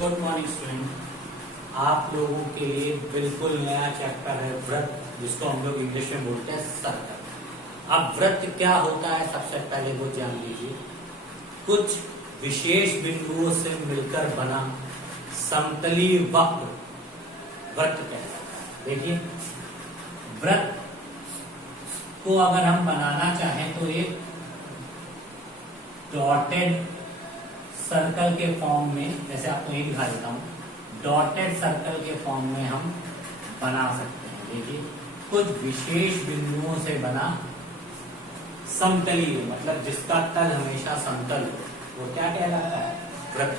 Good morning student, आप लोगों के लिए बिल्कुल नया चैप्टर है व्रत, जिसको हम लोग इंग्लिश में बोलते हैं सर्कल। अब व्रत क्या होता है सबसे पहले वो जान लीजिए। कुछ विशेष बिंदुओं से मिलकर बना समतलीय वक्र व्रत कहलाता है। देखिए, व्रत को अगर हम बनाना चाहें तो एक डॉटेड सर्कल के फॉर्म में, जैसे आपको यही दिखा देता हूं, डॉटेड सर्कल के फॉर्म में हम बना सकते हैं। देखिए, कुछ विशेष बिंदुओं से बना समतलीय, मतलब जिसका तल हमेशा समतल हो, वो क्या कहलाता है? व्रत।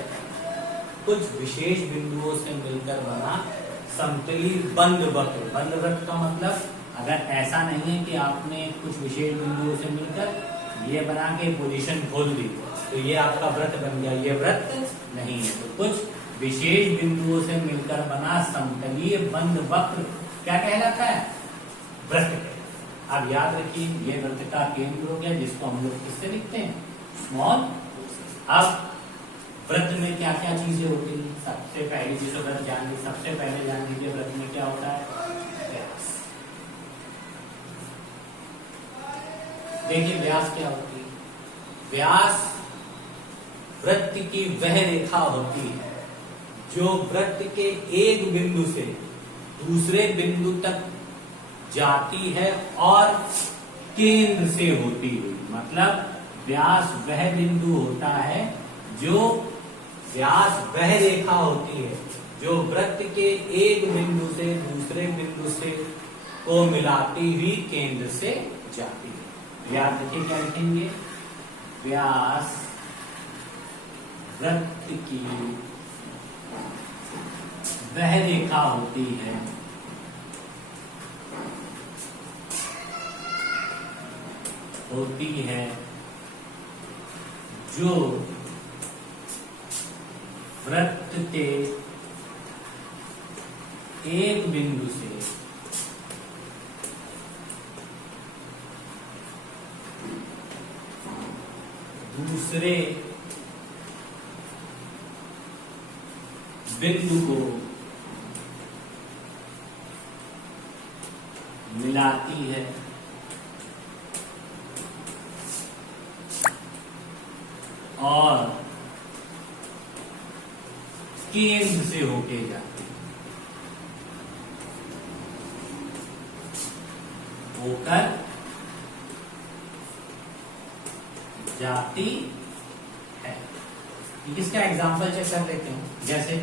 कुछ विशेष बिंदुओं से मिलकर बना समतलीय बंद वक्र। बंद वक्र का मतलब, अगर ऐसा नहीं है कि आपने कुछ विशेष बिंदुओं से मिलकर ये बना के पोजीशन खोल दी तो ये आपका व्रत बन गया, ये व्रत नहीं है। तो कुछ विशेष बिंदुओं से मिलकर बना समतलीय बंद वक्र क्या कहलाता है? व्रत। अब याद रखिए, ये व्रत का केंद्र हो गया, जिसको हम लोग किससे लिखते हैं? स्मॉल। अब व्रत में क्या क्या चीजें होती हैं? सबसे पहली चीज व्रत जान लीजिए, सबसे पहले जान लीजिए व्रत में क्या होता है? व्यास। देखिए, व्यास क्या होती है? व्यास वृत्त की वह रेखा होती है जो वृत्त के एक बिंदु से दूसरे बिंदु तक जाती है और केंद्र से होती हुई। मतलब व्यास वह बिंदु होता है जो, व्यास वह रेखा होती है जो वृत्त के एक बिंदु से दूसरे बिंदु से को मिलाती हुई केंद्र से जाती है। याद रखिए, क्या लिखेंगे? व्यास वृत्त की वह रेखा होती है जो वृत्त के एक बिंदु से दूसरे बिंदु को मिलाती है और केंद्र से होके जाती है, होकर जाती है। इसका एग्जांपल चेक कर लेते हैं। जैसे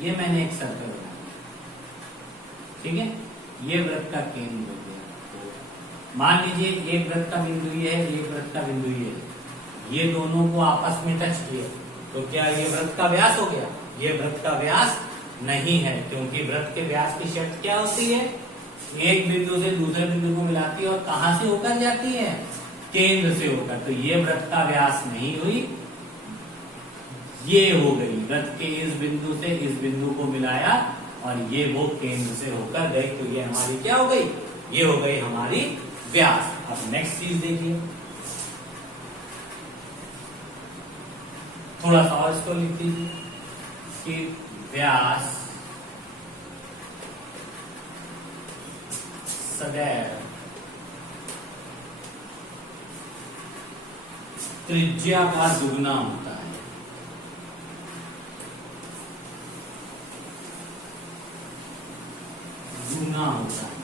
ये मैंने एक सर्कल बनाया, ठीक है, ये वृत्त का केंद्र हो गया। तो मान लीजिए एक वृत्त का बिंदु ये है, एक वृत्त का बिंदु ये है, ये दोनों को आपस में टच किया तो क्या ये वृत्त का व्यास हो गया? ये वृत्त का व्यास नहीं है, क्योंकि वृत्त के व्यास की शर्त क्या होती है? एक बिंदु से दूसरे बिंदु को मिलाती है और कहां से होकर जाती है? केंद्र से होकर। तो ये वृत्त का व्यास नहीं हुई, ये हो गई। वृत्त के इस बिंदु से इस बिंदु को मिलाया और ये वो केंद्र से होकर गई, तो ये हमारी क्या हो गई? ये हो गई हमारी व्यास। अब नेक्स्ट चीज देखिए, थोड़ा सा और इसको लिख दीजिए कि व्यास सदैव त्रिज्या का दुगना होता है। दुगना होता है।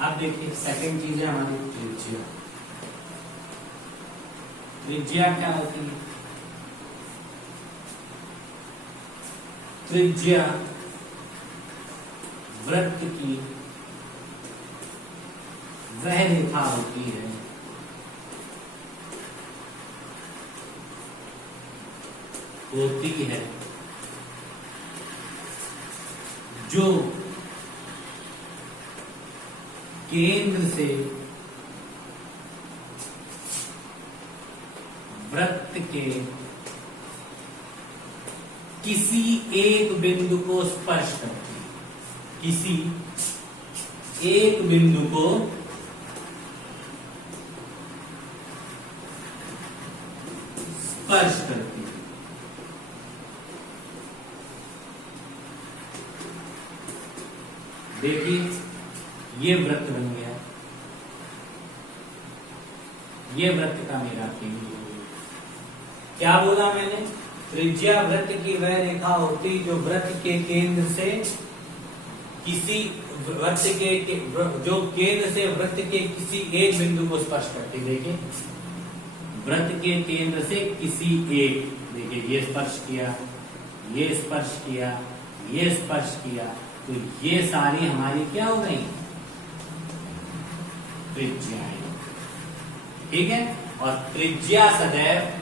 अब देखिए, सेकंड चीज है हमारी त्रिज्या। त्रिज्या क्या होती है? त्रिज्या वृत्त की वह रेखा होती है जो केंद्र से वृत्त के किसी एक बिंदु को स्पर्श करती है, किसी एक बिंदु को स्पर्श करती है। देखिए ये वृत्त बन गया, ये वृत्त का मेरा केंद्र। क्या बोला मैंने? त्रिज्या वृत्त की वह रेखा होती जो वृत्त के केंद्र से किसी वृत्त के जो केंद्र से वृत्त के किसी एक बिंदु को स्पर्श करती। देखिए वृत्त के केंद्र से किसी एक, देखिए ये स्पर्श किया, ये स्पर्श किया, ये स्पर्श किया, तो ये सारी हमारी क्या हो गई? त्रिज्याएं। ठीक है। और त्रिज्या सदैव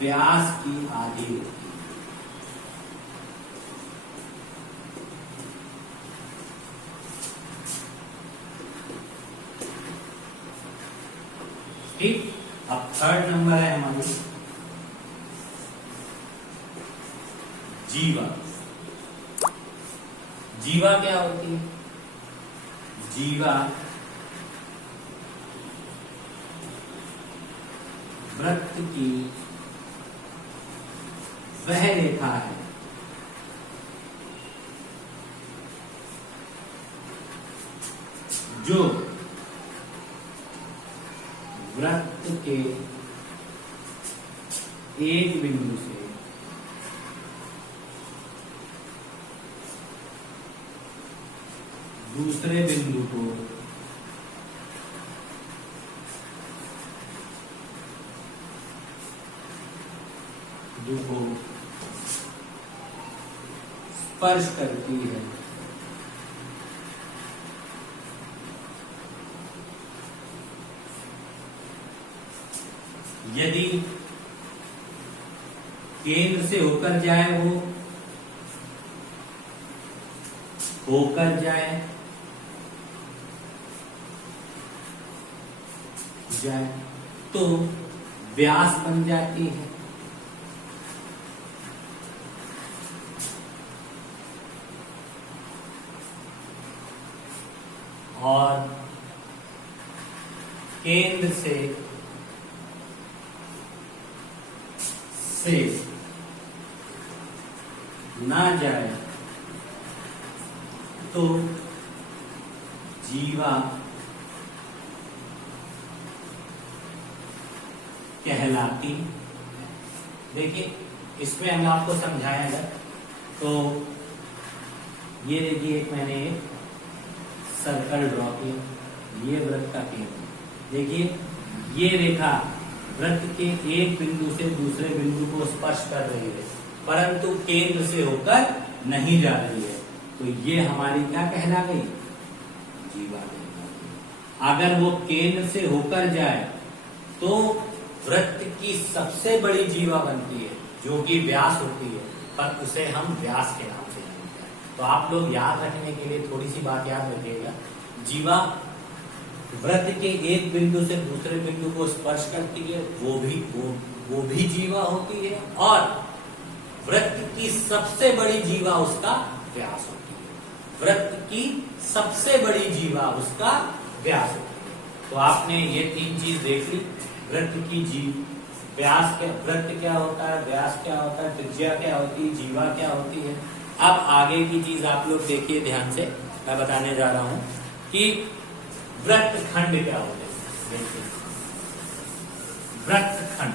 व्यास की आधी होती है। ठीक। अब थर्ड नंबर है हमारी जीवा। जीवा क्या होती है? जीवा वृत्त की वह रेखा है जो वृत्त के एक बिंदु से दूसरे बिंदु को स्पर्श करती है। यदि केंद्र से होकर जाए, वो होकर जाए तो व्यास बन जाती है। और केंद्र से ना जाए तो जीवा कहलाती। देखिए इसमें हम आपको समझाएंगे। तो ये देखिए एक मैंने सर्कल ड्रॉ किया, ये वृत्त का केंद्र। देखिए ये रेखा वृत्त के एक बिंदु से दूसरे बिंदु को स्पर्श कर रही है, परंतु केंद्र से होकर नहीं जा रही है, तो ये हमारी क्या कहला गई? जीवा कहला गई। अगर वो केंद्र से होकर जाए तो वृत्त की सबसे बड़ी जीवा बनती है, जो कि व्यास होती है, पर उसे हम व्यास के नाम से जानते हैं। तो आप लोग याद रखने के लिए थोड़ी सी बात याद रखिएगा। जीवा वृत्त के एक बिंदु से दूसरे बिंदु को स्पर्श करती है, वो भी जीवा होती है, और वृत्त की सबसे बड़ी जीवा उसका व्यास होती है। वृत्त की सबसे बड़ी जीवा उसका व्यास होती है। तो आपने ये तीन चीज देख ली। वृत्त की व्यास क्या, वृत्त क्या होता है, व्यास क्या होता है, त्रिज्या क्या होती है, जीवा क्या होती है। अब आगे की चीज आप लोग देखिए ध्यान से, मैं बताने जा रहा हूं कि वृत्तखंड क्या होते हैं। देखिए वृत्तखंड,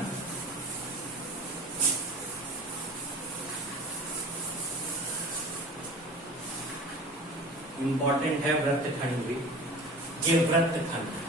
इंपॉर्टेंट है वृत्तखंड भी। ये वृत्तखंड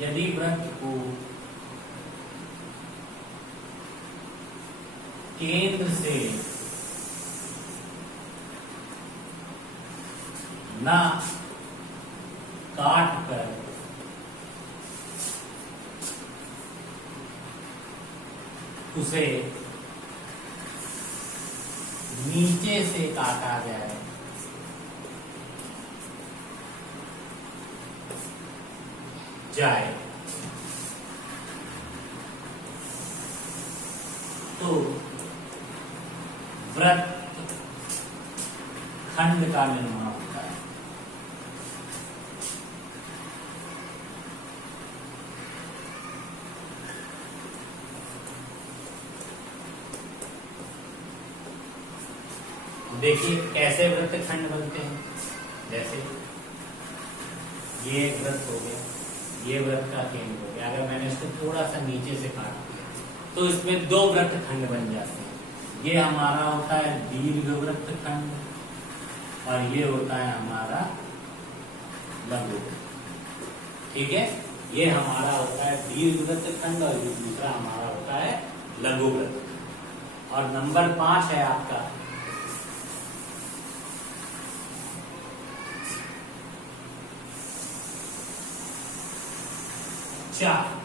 यदि वृत्त को केंद्र से ना काट कर उसे नीचे से काटा जाए तो वृत्त खंड का निर्माण होता है। देखिए कैसे वृत्त खंड बनते हैं। जैसे ये एक वृत्त हो गया, ये वृत्त का केंद्र हो गया। अगर मैंने इसको थोड़ा सा नीचे से काट दिया तो इसमें दो वृत्त खंड बन जाते हैं। ये हमारा होता है दीर्घ वृत्त खंड और ये होता है हमारा लघु। ठीक है, ये हमारा होता है दीर्घ वृत्त खंड और ये दूसरा हमारा होता है लघु वृत्त। और नंबर 5 है आपका चाप।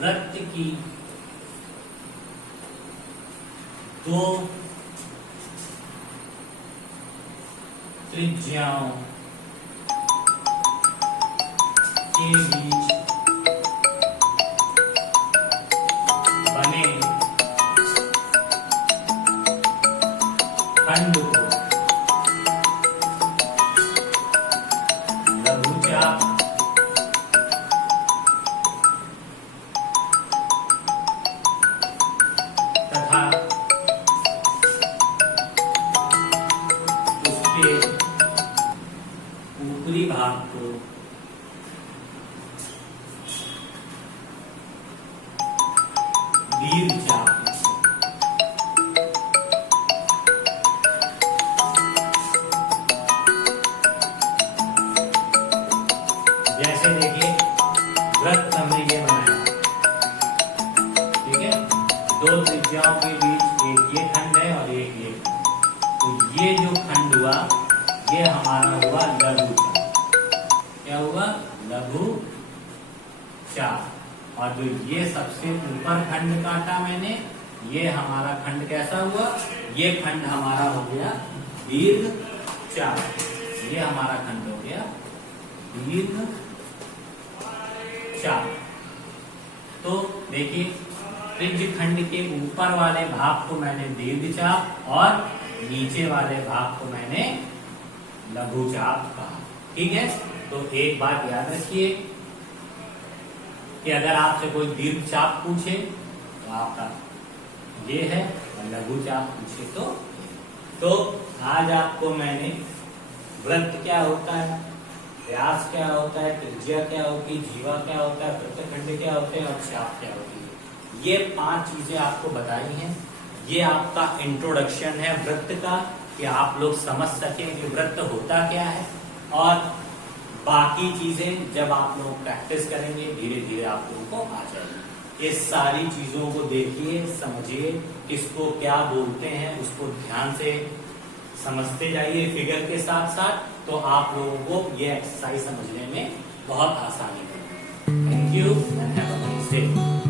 वृत्त की दो त्रिज्याओं के बीच बने खंड को लघुचाप तथा उसके ऊपरी भाग को दीर्घचाप। जैसे देखिए वृत्त हमने ये बनाया, ठीक है, दो त्रिज्याओं के बीच एक ये खंड है और एक ये। तो ये जो खंड हुआ ये हमारा हुआ लघु चाप। क्या हुआ? लघु चाप। और जो ये सबसे ऊपर खंड काटा मैंने, ये हमारा खंड कैसा हुआ? ये खंड हमारा हो गया दीर्घ चाप। ये हमारा खंड हो गया दीर्घ चाप। तो देखिए त्रिज्य खंड के ऊपर वाले भाग को मैंने दीर्घ चाप और नीचे वाले भाग को मैंने लघु चाप कहा। ठीक है, तो एक बात याद रखिए कि अगर आपसे कोई दीर्घ चाप पूछे तो आपका ये है और लघु चाप पूछे तो आज आपको मैंने वृत्त क्या होता है, व्यास क्या होता है, त्रिज्या क्या होती है, जीवा क्या होता है, वृत्तखंड क्या होते हैं और चाप क्या होती है, ये 5 चीजें आपको बताई हैं। ये आपका इंट्रोडक्शन है वृत्त का, कि आप लोग समझ सकें कि वृत्त होता क्या है। और बाकी चीजें जब आप लोग प्रैक्टिस करेंगे धीरे धीरे आप लोगों को आ जाएगी। ये सारी चीजों को देखिए, समझिए, किसको क्या बोलते हैं उसको ध्यान से समझते जाइए फिगर के साथ साथ, तो आप लोगों को ये एक्सरसाइज समझने में बहुत आसानी होगी। Thank you and have a nice day.